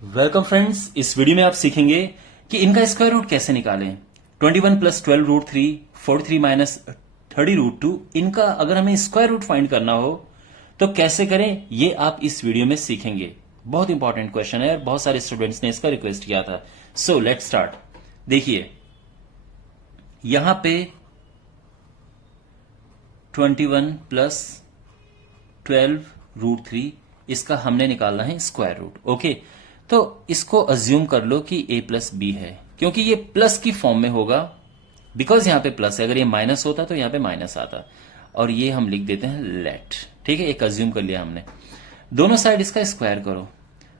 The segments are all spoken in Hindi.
Welcome friends. इस वीडियो में आप सीखेंगे कि इनका स्क्वायर रूट कैसे निकालें। 21 प्लस 12 रूट 3, 43 माइनस 30 रूट 2, इनका अगर हमें स्क्वायर रूट फाइंड करना हो तो कैसे करें, ये आप इस वीडियो में सीखेंगे। बहुत इंपॉर्टेंट क्वेश्चन है और बहुत सारे स्टूडेंट्स ने इसका रिक्वेस्ट किया था। So let's start. देखिए यहां पे 21 प्लस 12 रूट 3, इसका हमने निकालना है स्क्वायर रूट। ओके, तो इसको अज्यूम कर लो कि a प्लस बी है, क्योंकि ये प्लस की फॉर्म में होगा। बिकॉज यहां पे प्लस है, अगर ये माइनस होता तो यहां पे माइनस आता, और ये हम लिख देते हैं लेट। ठीक है, एक अज्यूम कर लिया हमने। दोनों साइड इसका स्क्वायर करो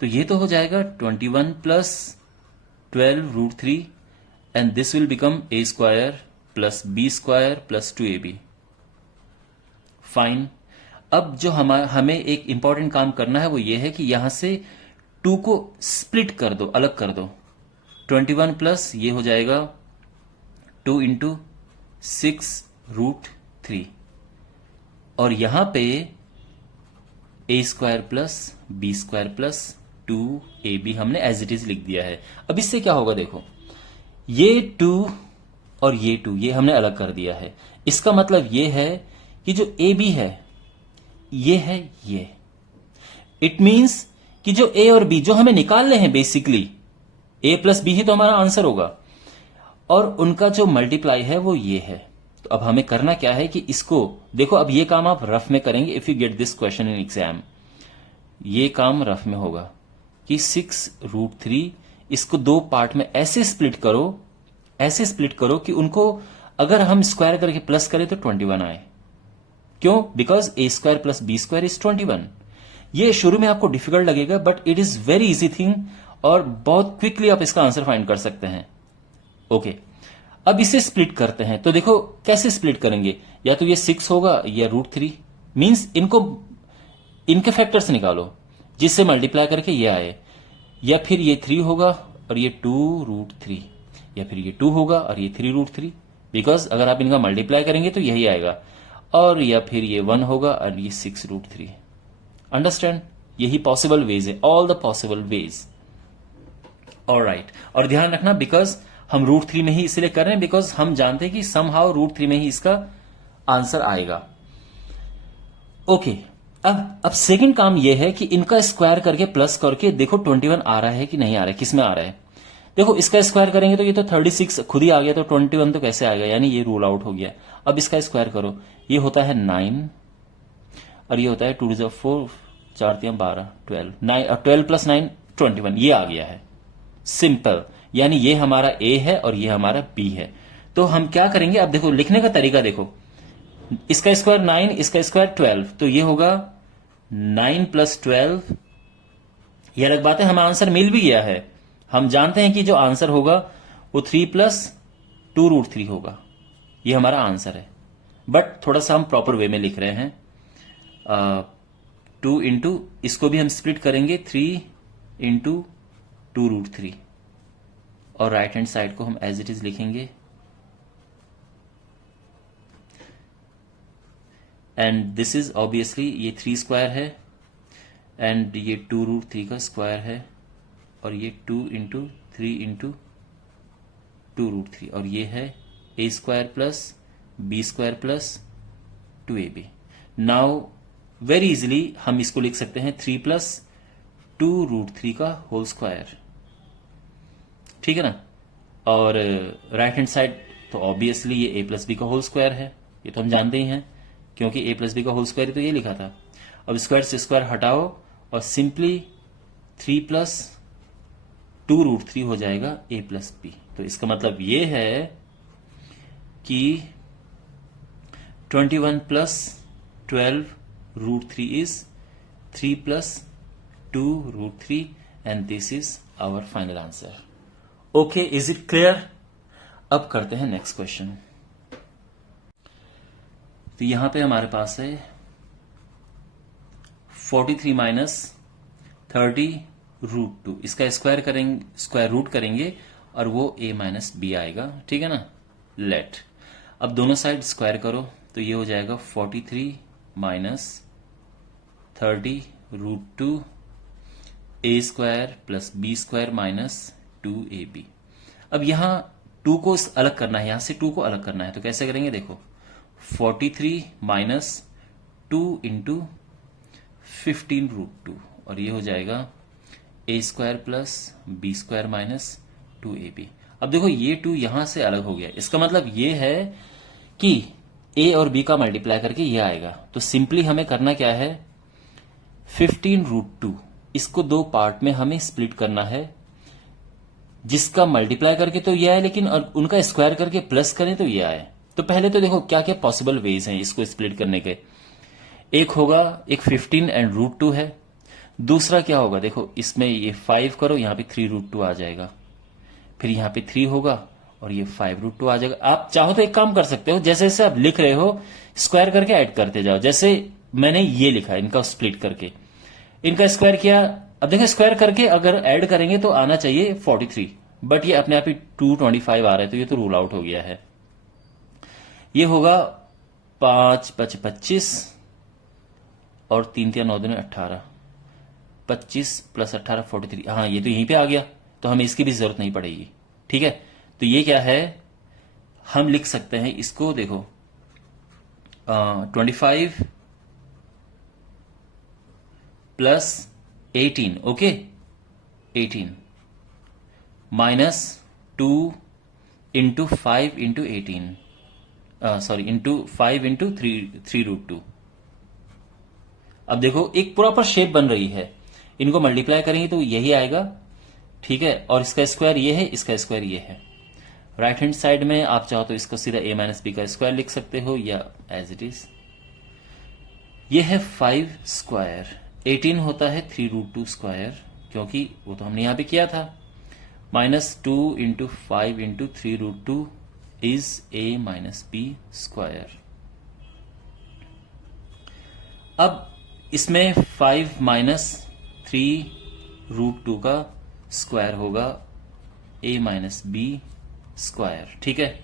तो ये तो हो जाएगा 21 plus 12 root 3, and this will become a square plus B square plus 2ab। Fine. अब जो हमें एक इंपॉर्टेंट काम करना है वो ये है कि यहां से 2 को स्प्लिट कर दो, अलग कर दो। 21 प्लस ये हो जाएगा 2 इंटू 6 रूट 3, और यहां पे a square plus B square plus 2ab हमने एज इट इज लिख दिया है। अब इससे क्या होगा, देखो ये 2 और ये 2 ये हमने अलग कर दिया है। इसका मतलब ये है कि जो ab है ये है ये। इट मींस कि जो a और b जो हमें निकालने हैं, बेसिकली a प्लस बी ही तो हमारा आंसर होगा, और उनका जो मल्टीप्लाई है वो ये है। तो अब हमें करना क्या है कि इसको देखो, अब ये काम आप रफ में करेंगे। If you get this question in exam, ये काम रफ में होगा कि 6 रूट 3, इसको दो पार्ट में ऐसे स्प्लिट करो, ऐसे स्प्लिट करो कि उनको अगर हम स्क्वायर करके प्लस करें तो 21 आए। क्यों? Because a square plus B square is 21। ये शुरू में आपको डिफिकल्ट लगेगा, but it is very easy thing, और बहुत क्विकली आप इसका आंसर फाइंड कर सकते हैं। ओके, अब इसे स्प्लिट करते हैं। तो देखो कैसे स्प्लिट करेंगे, या तो ये 6 होगा या रूट 3। मीन्स इनको, इनके फैक्टर्स निकालो जिससे मल्टीप्लाई करके ये आए, या फिर ये 3 होगा और ये 2 रूट 3, या फिर ये 2 होगा और ये 3 रूट 3। बिकॉज अगर आप इनका मल्टीप्लाई करेंगे तो यही आएगा, और या फिर ये 1 होगा और ये 6 रूट 3। अंडरस्टैंड? यही पॉसिबल वेज है, all the possible ways. Alright, और ध्यान रखना बिकॉज हम रूट 3 में ही इसलिए कर रहे हैं बिकॉज हम जानते हैं कि समहाउ रूट 3 में ही इसका आंसर आएगा। ओके, अब सेकंड काम यह है कि इनका स्क्वायर करके प्लस करके देखो 21 आ रहा है कि नहीं आ रहा है, किस में आ रहा है। देखो इसका स्क्वायर करेंगे तो ये तो 36 खुद ही आ गया, तो 21 तो कैसे आएगा, यानी ये रूल आउट हो गया। अब इसका स्क्वायर करो, ये होता है 9, और ये होता है 2 4, 4 3 12, 12, 9, 12 प्लस 9 21, ये आ गया है। सिंपल, यानी ये हमारा a है और ये हमारा b है। तो हम क्या करेंगे, अब देखो लिखने का तरीका देखो, इसका स्क्वायर 9, इसका स्क्वायर 12, तो ये होगा 9 प्लस 12। ये अलग बात है, हमें आंसर मिल भी गया है। हम जानते हैं कि जो आंसर होगा वो 3 प्लस 2 रूट 3 होगा, ये हमारा आंसर है। बट थोड़ा सा हम प्रॉपर वे में लिख रहे हैं। 2 इंटू, इसको भी हम स्प्लिट करेंगे 3 इंटू 2 रूट 3, और राइट हैंड साइड को हम एज इट इज लिखेंगे, एंड दिस इज ऑब्वियसली ये 3 स्क्वायर है, एंड ये 2 रूट 3 का स्क्वायर है, और ये 2 इंटू 3 इंटू 2 रूट 3, और ये है a square plus B square plus 2ab। Now very easily हम इसको लिख सकते हैं 3 प्लस 2 रूट 3 का होल स्क्वायर। ठीक है ना? और राइट हैंड साइड तो ऑब्वियसली ये a प्लस बी का होल स्क्वायर है, ये तो हम जानते ही हैं, क्योंकि a प्लस बी का होल स्क्वायर तो ये लिखा था। अब स्क्वायर से स्क्वायर हटाओ और सिंपली 3 प्लस 2 रूट 3 हो जाएगा a प्लस बी। तो इसका मतलब ये है कि 21 plus 12 root 3 is 3 plus 2 root 3, and this is our final answer. Okay, is it clear? अब करते हैं नेक्स्ट क्वेश्चन। तो यहां पे हमारे पास है 43 माइनस 30 रूट 2, इसका स्क्वायर करेंगे, स्क्वायर रूट करेंगे, और वो a माइनस बी आएगा। ठीक है ना? लेट, अब दोनों साइड स्क्वायर करो तो ये हो जाएगा 43 minus 30 root 2, a square plus B square minus 2ab। अब यहां 2 को अलग करना है, यहां से 2 को अलग करना है, तो कैसे करेंगे देखो, 43 माइनस 2 इंटू 15√2 और ये हो जाएगा a square plus B square minus 2ab। अब देखो ये 2 यहां से अलग हो गया, इसका मतलब ये है कि a और b का मल्टीप्लाई करके ये आएगा। तो सिंपली हमें करना क्या है, 15√2 इसको दो पार्ट में हमें स्प्लिट करना है, जिसका मल्टीप्लाई करके तो ये आए, लेकिन उनका स्क्वायर करके प्लस करें तो ये आए। तो पहले तो देखो क्या क्या पॉसिबल वेज हैं इसको स्प्लिट करने के। एक होगा, एक 15 एंड √2 है। दूसरा क्या होगा, देखो इसमें ये 5 करो, यहां पे 3√2 आ जाएगा, फिर यहां पे 3 होगा और ये 5√2 आ जाएगा। आप चाहो तो एक काम कर सकते हो, जैसे जैसे आप लिख रहे हो स्क्वायर करके ऐड करते जाओ। जैसे मैंने ये लिखा इनका स्प्लिट करके, इनका स्क्वायर किया। अब देखो स्क्वायर करके अगर ऐड करेंगे तो आना चाहिए 43, बट ये अपने आप ही 225 आ रहा है, तो ये तो रूल आउट हो गया है। ये होगा 5 5 25 और 3 3 9 2 18, 25 प्लस 18 43। हाँ ये तो यहीं पे आ गया, तो हमें इसकी भी जरूरत नहीं पड़ेगी। ठीक है, तो ये क्या है, हम लिख सकते हैं इसको, देखो 25 plus 18, okay 18 minus 2 into 5 into 18, sorry into 5 into 3√2। अब देखो एक प्रॉपर शेप बन रही है, इनको मल्टीप्लाई करेंगे तो यही आएगा। ठीक है, और इसका स्क्वायर ये है, इसका स्क्वायर ये है। राइट हैंड साइड में आप चाहो तो इसको सीधा a माइनस बी का स्क्वायर लिख सकते हो, या एज इट इज। ये है 5 स्क्वायर, 18 होता है 3√2 स्क्वायर, क्योंकि वो तो हमने यहां पे किया था। Minus 2 into 5 into 3√2 is a minus B square. अब इसमें 5 माइनस 3√2 का स्क्वायर होगा a माइनस बी स्क्वायर। ठीक है,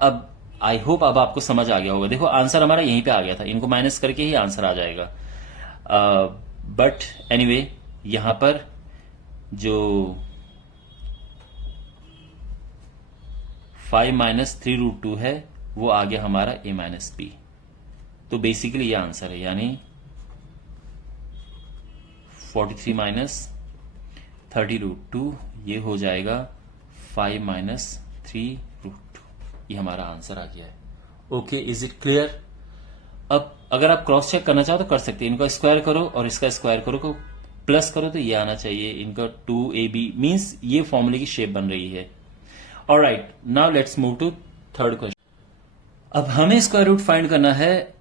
अब आई होप अब आपको समझ आ गया होगा। देखो आंसर हमारा यहीं पे आ गया था, इनको माइनस करके ही आंसर आ जाएगा। बट एनीवे यहां पर जो 5 माइनस 3√2 है वो आ गया हमारा a माइनस बी। तो बेसिकली ये आंसर है, यानी 43 माइनस 30√2 ये हो जाएगा 5 माइनस 3√2। ये हमारा आंसर आ गया है। Okay, is it clear? अब अगर आप क्रॉस चेक करना चाहो तो कर सकते हैं, इनका स्क्वायर करो और इसका स्क्वायर करो को प्लस करो तो ये आना चाहिए, इनका 2ab मीन्स ये फॉर्मूले की शेप बन रही है। Alright, now let's move to third question. अब हमें स्क्वायर रूट फाइंड करना है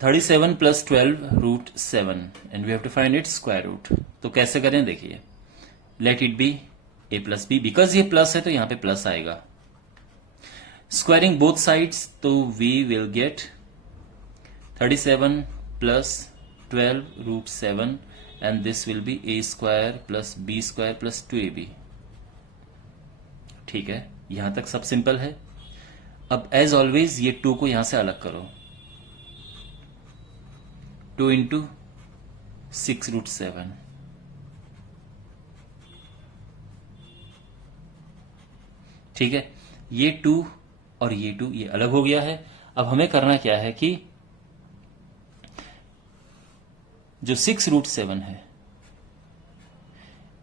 37 plus 12√7 and we have to find its square root. तो कैसे करें देखिए, लेट इट बी a प्लस बी, बिकॉज ये प्लस है तो यहां पे प्लस आएगा। स्क्वायरिंग बोथ साइड्स, तो we will get 37 plus 12√7 and this will be a square plus b square plus 2ab। ठीक है, यहां तक सब सिंपल है। अब एज ऑलवेज ये 2 को यहां से अलग करो, 2 इंटू 6√7। ठीक है, ये 2 और ये 2 ये अलग हो गया है। अब हमें करना क्या है कि जो 6√7 है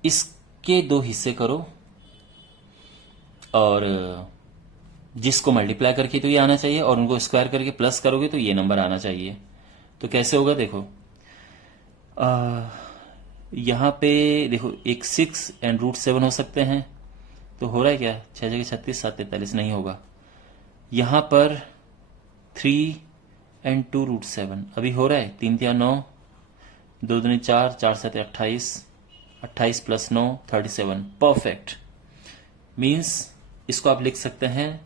इसके 2 हिस्से करो और जिसको मल्टीप्लाई करके तो ये आना चाहिए और उनको स्क्वायर करके प्लस करोगे तो ये नंबर आना चाहिए। तो कैसे होगा देखो, यहां पे देखो एक 6 एंड √7 हो सकते हैं, तो हो रहा है क्या 6 जगह 36 7 43 नहीं होगा। यहां पर 3 एंड 2√7 अभी हो रहा है, 3 3 9, 2 2 4, 4 7 28, 28 प्लस 9 37, परफेक्ट। मीन्स इसको आप लिख सकते हैं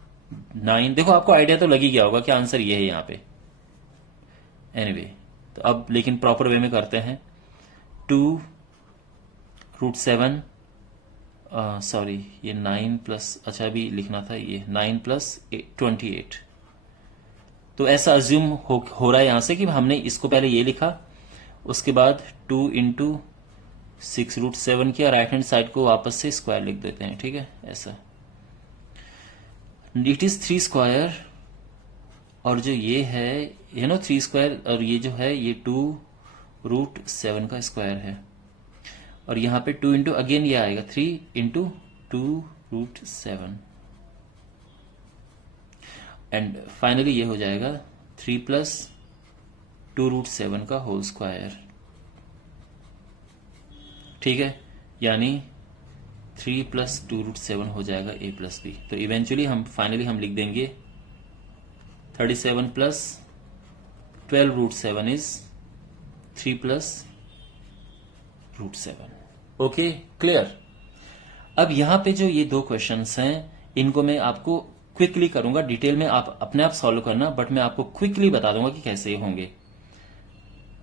9। देखो आपको आइडिया तो लग ही गया होगा कि आंसर ये है यहाँ पे। एनीवे, तो अब लेकिन प्रॉपर वे में करते हैं। 2√7 सॉरी ये 9 प्लस, अच्छा अभी लिखना था ये 9 प्लस 28। तो ऐसा अज्यूम हो रहा है यहां से कि हमने इसको पहले ये लिखा, उसके बाद 2 इंटू 6√7 किया, राइट हैंड साइड को वापस से स्क्वायर लिख देते हैं, ठीक है, ऐसा। इट इज 3 स्क्वायर, और जो ये है 3 स्क्वायर, और ये जो है ये 2√7 का स्क्वायर है, और यहां पे 2 इंटू अगेन ये आएगा 3 इंटू 2√7, एंड फाइनली ये हो जाएगा 3 प्लस 2√7 का होल स्क्वायर, ठीक है, यानी 3 प्लस 2√7 हो जाएगा a प्लस बी। तो इवेंचुअली फाइनली हम लिख देंगे 37 plus 12√7 is 3 plus √7। Okay, clear. अब यहां पे जो ये 2 क्वेश्चंस हैं, इनको मैं आपको क्विकली करूंगा, डिटेल में आप अपने आप सॉल्व करना, बट मैं आपको क्विकली बता दूंगा कि कैसे होंगे।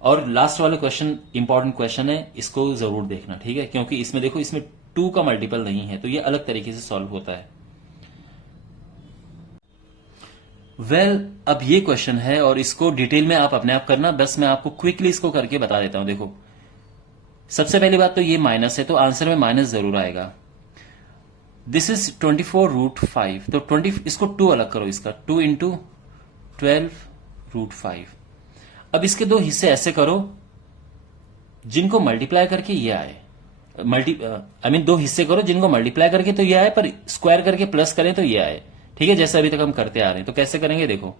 और लास्ट वाला क्वेश्चन इंपॉर्टेंट क्वेश्चन है, इसको जरूर देखना, ठीक है, क्योंकि इसमें देखो, इसमें 2 का मल्टीपल नहीं है, तो ये अलग तरीके से सॉल्व होता है। अब ये क्वेश्चन है, और इसको डिटेल में आप अपने आप करना, बस मैं आपको क्विकली इसको करके बता देता हूं। देखो, सबसे पहली बात तो ये माइनस है, तो आंसर में माइनस जरूर आएगा। दिस इज 24√5, तो 20, इसको 2 अलग करो, इसका 2 इंटू 12√5। अब इसके 2 हिस्से ऐसे करो जिनको मल्टीप्लाई करके ये आए, 2 हिस्से करो जिनको मल्टीप्लाई करके तो ये आए, पर स्क्वायर करके प्लस करें तो ये आए, ठीक है, जैसे अभी तक हम करते आ रहे हैं। तो कैसे करेंगे, देखो,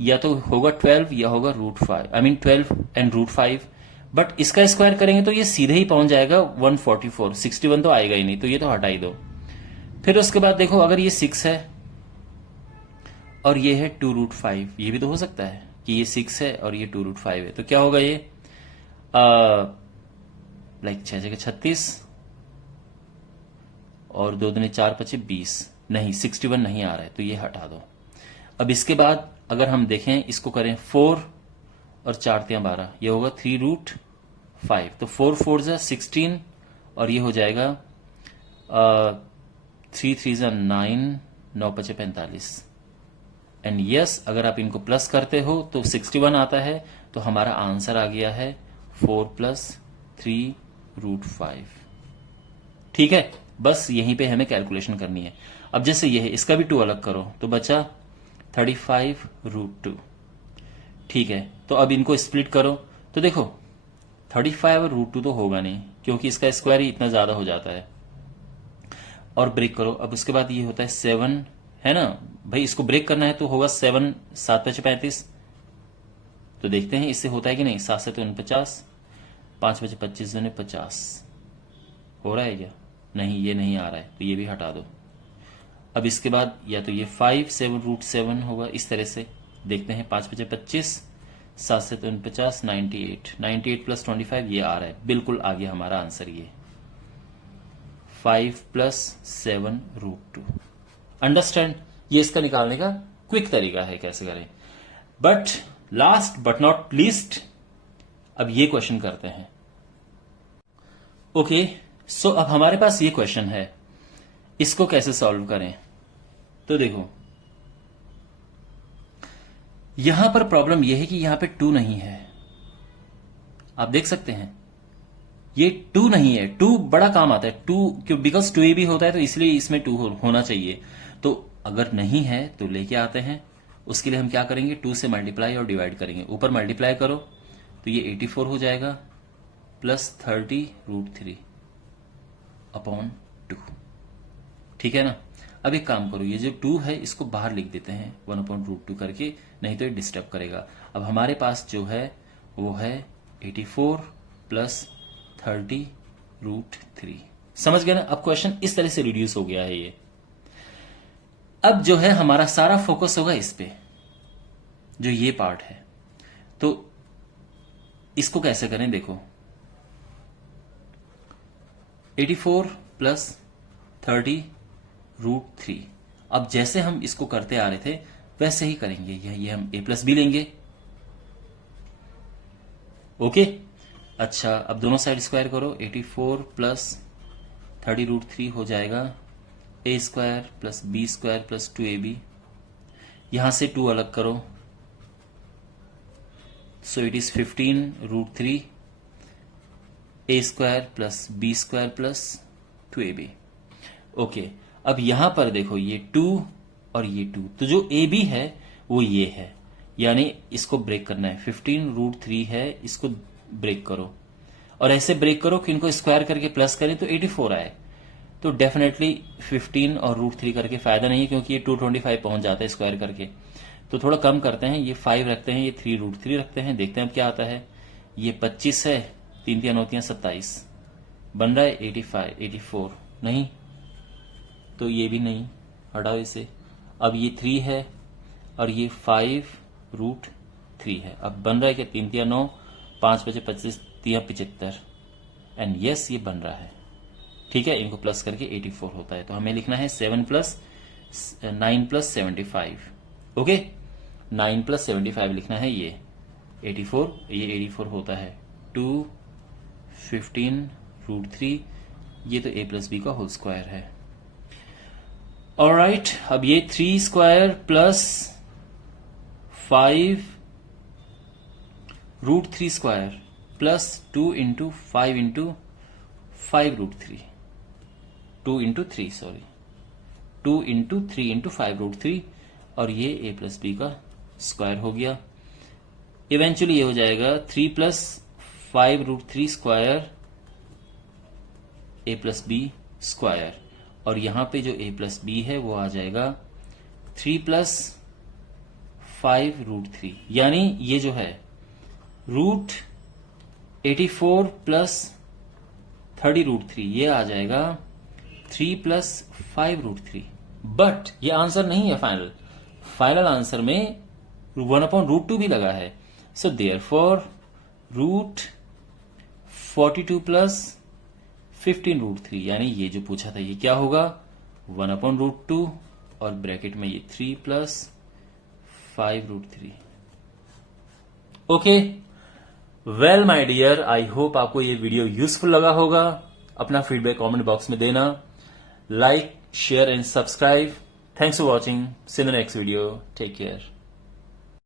या तो होगा 12 या होगा √5, 12 एंड √5, बट इसका स्क्वायर करेंगे तो ये सीधे ही पहुंच जाएगा 144, 61 तो आएगा ही नहीं, तो ये तो हटा ही दो। फिर उसके बाद देखो, अगर ये 6 है और ये है 2√5, ये भी तो हो सकता है कि ये 6 है और ये 2√5 है, तो क्या होगा ये, लाइक 6 जगह 36 और 2 दूनी 4 पचे 20, नहीं 61 नहीं आ रहा है, तो ये हटा दो। अब इसके बाद अगर हम देखें, इसको करें 4 और 4 3 12, ये होगा 3√5, तो 4 4 जा 16, और ये हो जाएगा 3 3 जा 9, 9 पचे 45, एंड यस, अगर आप इनको प्लस करते हो तो 61 आता है, तो हमारा आंसर आ गया है 4 प्लस 3√5, ठीक है। बस यहीं पे हमें कैलकुलेशन करनी है। अब जैसे ये है, इसका भी 2 अलग करो, तो बचा 35√2, ठीक है। तो अब इनको स्प्लिट करो, तो देखो 35 और √2 तो होगा नहीं, क्योंकि इसका स्क्वायर ही इतना ज्यादा हो जाता है, और ब्रेक करो। अब उसके बाद ये होता है 7, है ना भाई, इसको ब्रेक करना है तो होगा 7 7 पचे 35, तो देखते हैं इससे होता है कि नहीं। 7 से 49, 5 बचे 25 दूने 50, हो रहा है क्या, नहीं, ये नहीं आ रहा है, तो ये भी हटा दो। अब इसके बाद या तो ये 5 7√7 होगा, इस तरह से देखते हैं। 5 बचे 25, 7 से 49, 98, 98 प्लस 25, ये आ रहा है, बिल्कुल आ गया हमारा आंसर, ये 5 प्लस 7√2। अंडरस्टैंड, ये इसका निकालने का क्विक तरीका है कैसे करें। But last but not least, अब ये क्वेश्चन करते हैं। ओके, सो अब हमारे पास ये क्वेश्चन है, इसको कैसे सॉल्व करें। तो देखो, यहां पर प्रॉब्लम यह है कि यहां पे 2 नहीं है, आप देख सकते हैं, ये 2 नहीं है। 2 बड़ा काम आता है, 2 क्यों, बिकॉज 2a भी होता है, तो इसलिए इसमें 2 होना चाहिए। तो अगर नहीं है तो लेके आते हैं, उसके लिए हम क्या करेंगे, 2 से मल्टीप्लाई और डिवाइड करेंगे। ऊपर मल्टीप्लाई करो तो ये 84 हो जाएगा, प्लस 30√3 अपॉन 2, ठीक है ना। अब एक काम करो, ये जो 2 है इसको बाहर लिख देते हैं 1/√2 करके, नहीं तो ये डिस्टर्ब करेगा। अब हमारे पास जो है वो है 84 प्लस 30√3, समझ गए ना। अब क्वेश्चन इस तरह से रिड्यूस हो गया है ये। अब जो है हमारा सारा फोकस होगा इस पे, जो ये पार्ट है, तो इसको कैसे करें, देखो 84 प्लस 30√3। अब जैसे हम इसको करते आ रहे थे वैसे ही करेंगे, ये हम a प्लस बी लेंगे, ओके। अच्छा, अब दोनों साइड स्क्वायर करो, 84 प्लस 30√3 हो जाएगा a square plus B square plus 2ab, यहां से 2 अलग करो, so it is 15√3, A square plus B square plus 2ab। Okay, अब यहां पर देखो ये 2 और ये 2, तो जो ए बी है वो ये है, यानी इसको ब्रेक करना है। 15√3 है, इसको ब्रेक करो और ऐसे ब्रेक करो कि इनको स्क्वायर करके प्लस करें तो 84 आए। तो डेफिनेटली 15 और √3 करके फायदा नहीं है, क्योंकि ये 225 पहुंच जाता है स्क्वायर करके। तो थोड़ा कम करते हैं, ये 5 रखते हैं, ये 3√3 रखते हैं, देखते हैं अब क्या आता है। ये 25 है, 3 3 होती हैं 27, बन रहा है 84 नहीं, तो ये भी नहीं, हटाओ इसे। अब ये 3 है और ये 5√3 है। अब बन रहा है कि 3 3 9, 5 बचे 25, 3 75 एंड यस ये बन रहा है। ठीक है, इनको प्लस करके 84 होता है। तो हमें लिखना है 9 + 75। ओके, 9 + 75 लिखना है, ये 84, ये 84 होता है। 2 15√3, ये तो a + b का होल स्क्वायर है। ऑलराइट, अब ये 3 square plus 5√3 square plus 2 × 5 × 5√3, 2 × 3 sorry, 2 × 3 × 5√3, और ये a + b का स्क्वायर हो गया। इवेंचुअली ये हो जाएगा 3 + 5√3 स्क्वायर a + b स्क्वायर, और यहां पे जो a + b है वो आ जाएगा 3 + 5√3, यानी ये जो है √84 + 30√3, ये आ जाएगा 3 + 5√3। बट ये आंसर नहीं है फाइनल आंसर में 1/√2 भी लगा है। सो देयरफॉर √42 + 15√3, यानी ये जो पूछा था ये क्या होगा, 1/√2 और ब्रैकेट में ये 3 + 5√3। Okay, well my dear, I hope आपको ये वीडियो यूजफुल लगा होगा। अपना फीडबैक कमेंट बॉक्स में देना, like share and subscribe. Thanks for watching, see you in the next video, take care.